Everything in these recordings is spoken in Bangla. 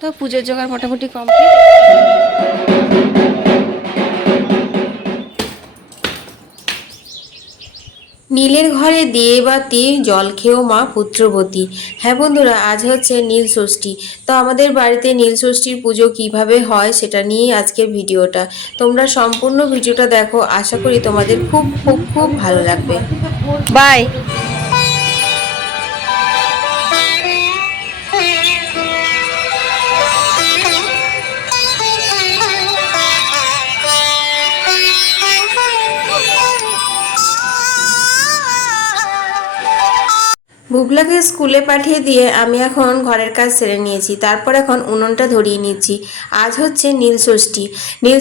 তো পুজোর জোগাড় মোটামুটি কমপ্লিট নীলের ঘরে দিয়ে বাতি জল খেয়েও মা পুত্রবতী। হ্যাঁ বন্ধুরা, আজ হচ্ছে নীল ষষ্ঠী। তো আমাদের বাড়িতে নীল ষষ্ঠীর পুজো কীভাবে হয় সেটা নিয়ে আজকের ভিডিওটা। তোমরা সম্পূর্ণ ভিডিওটা দেখো। আশা করি তোমাদের খুব খুব খুব ভালো লাগবে। Bye. বুবলাকে স্কুলে পাঠিয়ে দিয়ে আমি এখন ঘরের কাজ সেরে নিয়েছি। তারপর এখন উনুনটা ধরিয়ে নিচ্ছি। আজ হচ্ছে নীল ষষ্ঠী। নীল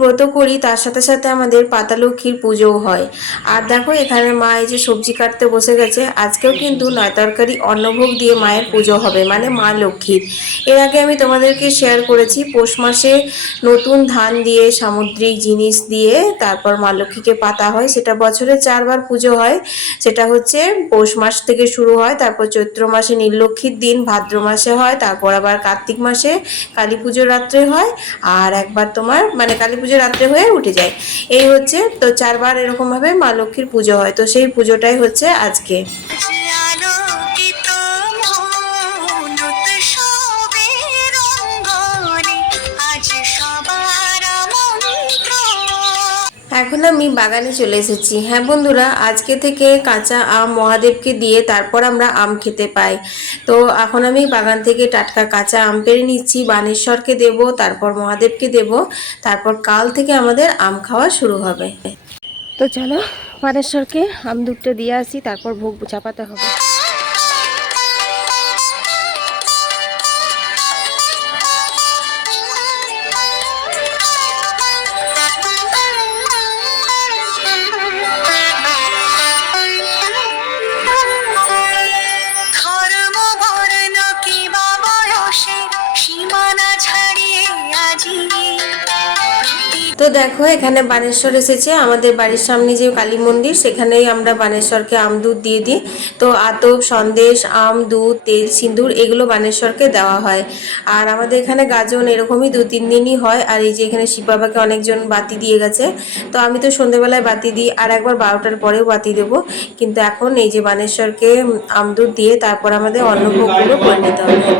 ব্রত করি, তার সাথে সাথে আমাদের পাতালক্ষ্মীর পুজোও হয়। আর দেখো, এখানে মা এই যে সবজি কাটতে বসে গেছে। আজকেও কিন্তু নয় তরকারি অন্নভোগ দিয়ে মায়ের পুজো হবে মানে মা লক্ষ্মীর। এর আগে আমি তোমাদেরকে শেয়ার করেছি, পৌষ মাসে নতুন ধান দিয়ে সামুদ্রিক জিনিস দিয়ে তারপর মা লক্ষ্মীকে পাতা হয়। সেটা বছরে চারবার পুজো হয়। সেটা হচ্ছে পৌষ মাস থেকে শুরু হয়, তারপর চৈত্র মাসে নীললক্ষ্মীর দিন, ভাদ্র মাসে হয়, তারপর আবার কার্তিক মাসে কালী পুজোর রাত্রে হয়, আর একবার তোমার মানে কালী পুজোর রাত্রে হয়ে উঠে যায়। এই হচ্ছে, তো চারবার এরকমভাবে মা লক্ষ্মীর পুজো হয়, তো সেই পুজোটাই হচ্ছে আজকে। এখন আমি বাগানে চলে এসেছি। হ্যাঁ বন্ধুরা, আজকে থেকে কাঁচা আম মহাদেবকে দিয়ে তারপর আমরা আম খেতে পাই। তো এখন আমি বাগান থেকে টাটকা কাঁচা আম পেড়ে নিচ্ছি। বানেশ্বরকে দেব, তারপর মহাদেবকে দেব, তারপর কাল থেকে আমাদের আম খাওয়া শুরু হবে। তো চলো বানেশ্বরকে আম দুধটা দিয়ে আসি, তারপর ভোগ চাপাতে হবে। তো দেখো, এখানে বানেশ্বর এসেছে। আমাদের বাড়ির সামনে যে কালী মন্দির, সেখানেই আমরা বানেশ্বরকে আম দুধ দিয়ে দিই। তো আতপ, সন্দেশ, আম, দুধ, তেল, সিঁদুর, এগুলো বানেশ্বরকে দেওয়া হয়। আর আমাদের এখানে গাজন এরকমই দু, তিন দিনই হয়। আর এই যে এখানে শিব বাবাকে অনেকজন বাতি দিয়ে গেছে। তো আমি তো সন্ধেবেলায় বাতি দিই, আর একবার বারোটার পরেও বাতি দেবো। কিন্তু এখন এই যে বানেশ্বরকে আম দুধ দিয়ে তারপর আমাদের অন্নভোগগুলো করে নিতে হবে।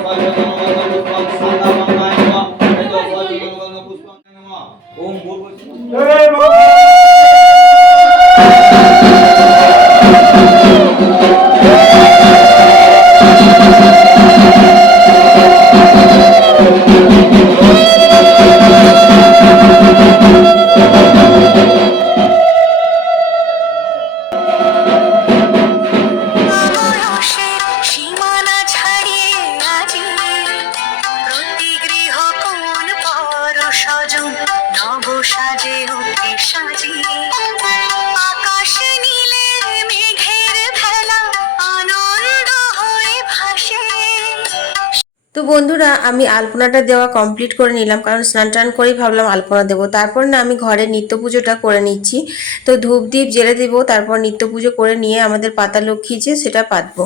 তো বন্ধুরা, আমি আলপনাটা দেওয়া কমপ্লিট করে নিলাম, কারণ স্নান টান করেই ভাবলাম আলপনা দেবো। তারপর না, আমি ঘরে নিত্য পুজোটা করে নিচ্ছি। তো ধূপ দ্বীপ জেলে দেবো, তারপর নিত্য পুজো করে নিয়ে আমাদের পাতা লক্ষ্মী যে, সেটা পাতবো।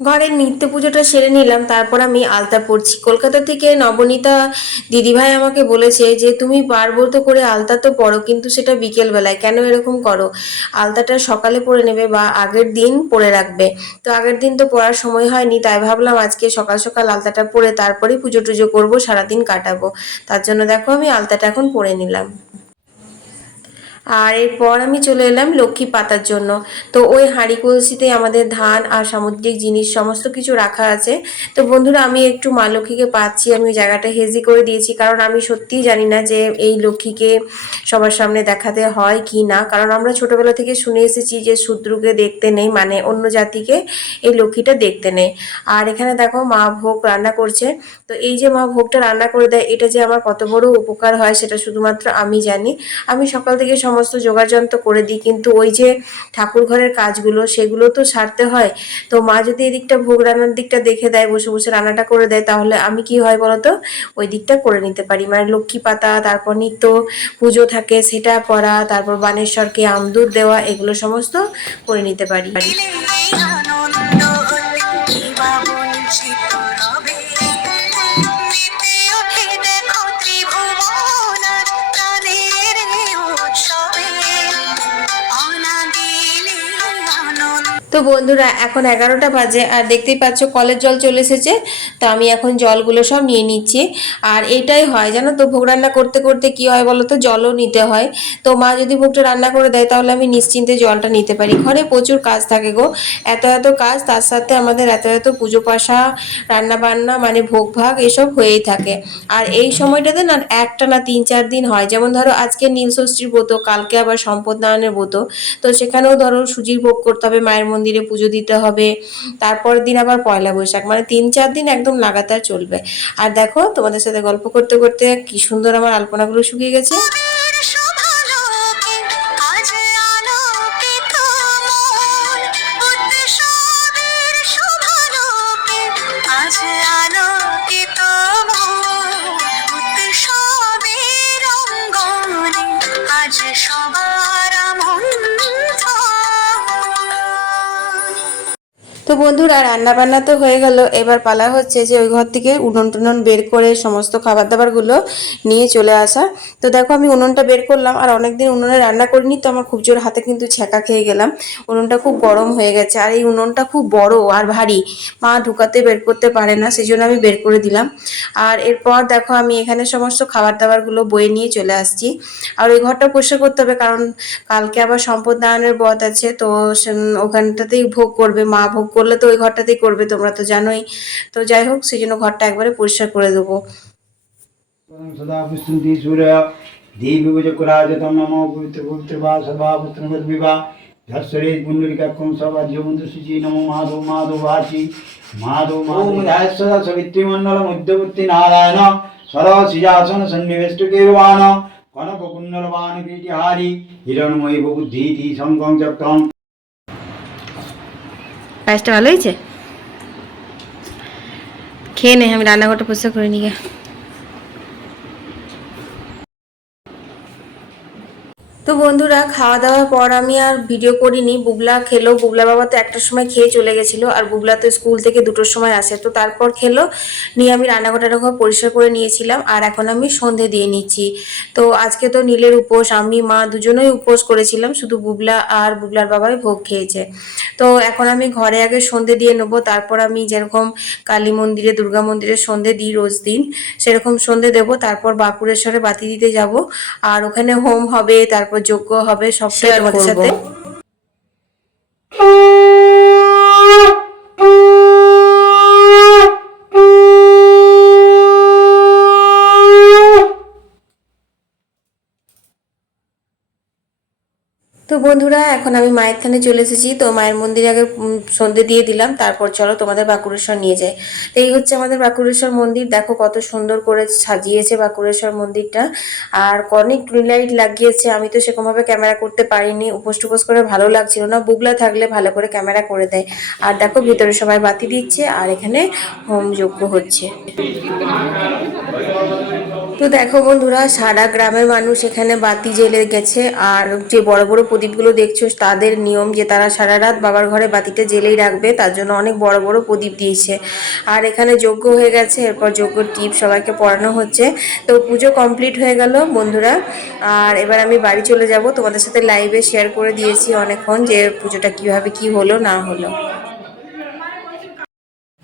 ঘরের নিত্য পুজোটা সেরে নিলাম, তারপর আমি আলতা পড়ছি কলকাতা থেকে নবনীতা দিদিভাই আমাকে বলেছে যে, তুমি বারবর্ত করে আলতা তো পড়ো কিন্তু সেটা বিকেলবেলায়। কেন এরকম করো? আলতাটা সকালে পরে নেবে বা আগের দিন পরে রাখবে। তো আগের দিন তো পরার সময় হয়নি, তাই ভাবলাম আজকে সকাল সকাল আলতাটা পরে তারপরেই পুজো টুজো করব, সারাদিন কাটাবো। তার জন্য দেখো আমি আলতাটা এখন পরে নিলাম। আর এরপর আমি চলে এলাম লক্ষ্মী পাতার জন্য। তো ওই হাঁড়ি কলসিতে আমাদের ধান আর সামুদ্রিক জিনিস সমস্ত কিছু রাখা আছে। তো বন্ধুরা, আমি একটু মা লক্ষ্মীকে পাচ্ছি, আমি ওই জায়গাটা হেজি করে দিয়েছি। কারণ আমি সত্যিই জানি না যে এই লক্ষ্মীকে সবার সামনে দেখাতে হয় কি না। কারণ আমরা ছোটবেলা থেকে শুনে এসেছি যে শূদ্রকে দেখতে নেই মানে অন্য জাতিকে এই লক্ষ্মীটা দেখতে নেই। আর এখানে দেখো মা ভোগ রান্না করছে। তো এই যে মা ভোগটা রান্না করে দেয়, এটা যে আমার কত বড় উপকার হয়, সেটা শুধুমাত্র আমি জানি। আমি সকাল থেকে সমস্ত যোগাযন্ত্র করে দিই, কিন্তু ওই যে ঠাকুর ঘরের কাজগুলো সেগুলো তো সারতে হয়। তো মা যদি এদিকটা ভোগ রান্নার দিকটা দেখে দেয়, বসে বসে রান্নাটা করে দেয়, তাহলে আমি কি হয় বলতো? ওই দিকটা করে নিতে পারি। মানে লক্ষ্মী পাতা, তারপর নিত্য পুজো থাকে, সেটা করা, তারপর বানেশ্বরকে আমদুর দেওয়া, এগুলো সমস্ত করে নিতে পারি। তো বন্ধুরা, এখন এগারোটা বাজে আর দেখতেই পাচ্ছ কলের জল চলে এসেছে, তো আমি এখন জলগুলো সব নিয়ে নিচ্ছি। আর এটাই হয়, জানো তো, ভোগ রান্না করতে করতে কি হয় বলো তো, জলও নিতে হয়। তো মা যদি ভোগটা রান্না করে দেয়, তাহলে আমি নিশ্চিন্তে জলটা নিতে পারি। ঘরে প্রচুর কাজ থাকে গো, এত এত কাজ, তার সাথে আমাদের এত এত পুজো পাশা, রান্না বান্না মানে ভোগ ভাগ, এসব হয়েই থাকে। আর এই সময়টাতে না, একটা না তিন চার দিন হয়। যেমন ধরো, আজকে নীল ষষ্ঠীর ব্রত, কালকে আবার সম্পদ নারায়ণের ব্রত। তো সেখানেও ধরো, সুজির ভোগ করতে হবে মায়ের পুজো দিতে হবে। তারপর দিন আবার পয়লা বৈশাখ। মানে তিন চার দিন একদম লাগাতার চলবে। আর দেখো তোমাদের সাথে গল্প করতে করতে কি সুন্দর আমার আলপনাগুলো শুকিয়ে গেছে। তো বন্ধুরা রান্না বান্না তো হয়ে গেল। এবার পালা হচ্ছে যে ওই ঘর থেকে উনুন টুনুন বের করে সমস্ত খাবার দাবারগুলো নিয়ে চলে আসা। তো দেখো, আমি উনুনটা বের করলাম আর অনেকদিন উনুনে রান্না করিনি, তো আমার খুব জোর হাতে কিন্তু ছ্যাঁকা খেয়ে গেলাম। উনুনটা খুব গরম হয়ে গেছে আর এই উনুনটা খুব বড় আর ভারী। মা ঢুকাতে বের করতে পারে না সেই জন্য আমি বের করে দিলাম। আর এরপর দেখো, আমি এখানে সমস্ত খাবার দাবারগুলো বয়ে নিয়ে চলে আসছি। আর ওই ঘরটা পরিষ্কার করতে হবে, কারণ কালকে আবার সম্পদ নারায়ণের বধ আছে, তো ওখানটাতেই ভোগ করবে, মা ভোগ করলে তো ওই ঘরটাতেই করবে তোমরা তো জানোই। তো যাই হোক সেই জন্য ঘরটা একবারে পরিষ্কার করে দেবো। ধর্ষরে সুচি নমো মাধব মাধব ভাসি মাধব মাধব ধ্যায় সদা সবিত্রিমণ্ডল মধ্যবর্তী নারায়ণ। সন্নিবেষ্ট কেরবাণ। কনক হিরণময়ী বুদ্ধি শঙ্কং চক্রম। পায়েসটা ভালো হয়েছে? খেয়ে নে আমি রান্নাঘরটা পরিষ্কার করে নিয়ে তো বন্ধুরা, খাওয়া দাওয়ার পর আমি আর ভিডিও করিনি। বুবলা খেলো। বুবলা বাবা তো একটার সময় খেয়ে চলে গেছিল আর বুবলা তো স্কুল থেকে দুটোর সময় আসে। তো তারপর খেলো। নিয়ে আমি রান্নাঘরটা রান্নাঘর পরিষ্কার করে নিয়েছিলাম আর এখন আমি সন্ধে দিয়ে নিচ্ছি। তো আজকে তো নীলের উপোস, আমি, মা দুজনেই উপোস করেছিলাম। শুধু বুবলা আর বুবলার বাবাই ভোগ খেয়েছে। তো এখন আমি ঘরে আগে সন্ধে দিয়ে নেব। তারপর আমি যেরকম কালী মন্দিরে, দুর্গা মন্দিরে সন্ধে দিই রোজ দিন, সেরকম সন্ধে দেবো। তারপর বাঁকুড়েশ্বরে বাতি দিতে যাব। আর ওখানে হোম হবে, তারপর যজ্ঞ হবে সবটাই তোমাদের সাথে। তো বন্ধুরা, এখন আমি মায়ের থানে চলে এসেছি। তো মায়ের মন্দিরে আগে সন্ধে দিয়ে দিলাম, তারপর চলো তোমাদের বাঁকুড়েশ্বর নিয়ে যাই। তো এই হচ্ছে আমাদের বাঁকুড়েশ্বর মন্দির। দেখো কত সুন্দর করে সাজিয়েছে বাঁকুড়েশ্বর মন্দিরটা। আর অনেক লাইট লাগিয়েছে। আমি তো সেরকমভাবে ক্যামেরা করতে পারিনি। উপোস টুপোস করে ভালো লাগছিল না। বুগলা থাকলে ভালো করে ক্যামেরা করে দেয়। আর দেখো ভিতরে সবাই বাতি দিচ্ছে, আর এখানে হোম যজ্ঞ হচ্ছে। তো দেখো বন্ধুরা, সারা গ্রামের মানুষ এখানে বাতি জ্বেলে গেছে। আর যে বড় বড় প্রদীপগুলো দেখছ, তাদের নিয়ম যে তারা সারা রাত বাবার ঘরে বাতিটা জ্বেলেই রাখবে, তার জন্য অনেক বড় বড় প্রদীপ দিয়েছে। আর এখানে যজ্ঞ হয়ে গেছে, এরপর যজ্ঞ টিপ সবাইকে পড়ানো হচ্ছে। তো পুজো কমপ্লিট হয়ে গেল বন্ধুরা। আর এবার আমি বাড়ি চলে যাব। তোমাদের সাথে লাইভে শেয়ার করে দিয়েছি অনেকক্ষণ যে পুজোটা কীভাবে কি হলো, না হলো।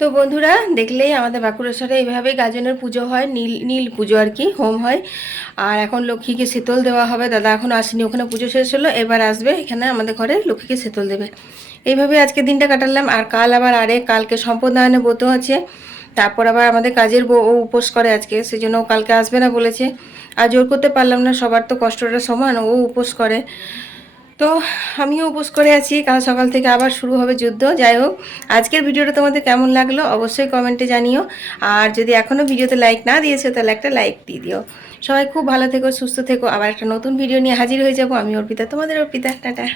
তো বন্ধুরা, দেখলেই আমাদের বাঁকুড়েশ্বরে এইভাবেই গাজনের পুজো হয়, নীল নীল পুজো আর কি, হোম হয়। আর এখন লক্ষ্মীকে শীতল দেওয়া হবে। দাদা এখন আসেনি, ওখানে পুজো শেষ হলো, এবার আসবে এখানে আমাদের ঘরে, লক্ষ্মীকে শীতল দেবে। এইভাবে আজকে দিনটা কাটালাম, আর কাল আবার আরে, কালকে সম্পদ নারায়ণের ব্রত আছে। তারপর আবার আমাদের কাজের ও উপোস করে আজকে, সেজন্য ও কালকে আসবে না বলেছে। আর জোর করতে পারলাম না, সবার তো কষ্টটা সমান, ও উপোস করে। তো আমিও উপোস করে আছি। কাল সকাল থেকে আবার শুরু হবে যুদ্ধ। যাই হোক, আজকের ভিডিওটা তোমাদের কেমন লাগল অবশ্যই কমেন্টে জানিও। আর যদি এখনও ভিডিওতে লাইক না দিয়েছ, তাহলে একটা লাইক দিয়ে দিও। সবাই খুব ভালো থেকো, সুস্থ থেকো। আবার একটা নতুন ভিডিও নিয়ে হাজির হয়ে যাব। আমি অর্পিতা, তোমাদের অর্পিতা। টাটা।